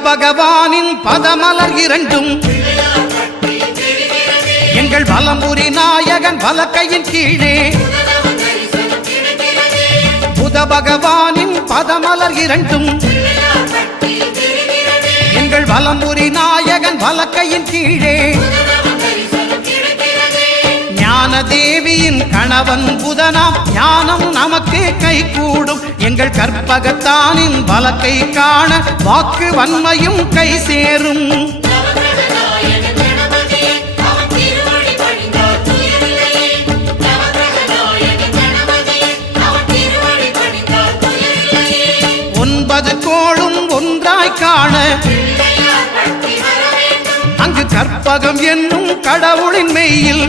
பகவானின் பதமலர் இரண்டும் எங்கள் வலம்புரி நாயகன் வலக்கையின் கீழே புத பகவானின் பதமலர் இரண்டும் எங்கள் வலம்புரி நாயகன் வலக்கையின் கீழே ஞான தேவியின் கணவன் புதனாம் ஞானம் நமக்கு கை கூடும் எங்கள் கற்பகத்தானின் வலக்கை காண வாக்கு வன்மையும் கை சேரும் ஒன்பது கோளும் ஒன்றாய் காண அங்கு கற்பகம் என்னும் கடவுளின் மெய்யில்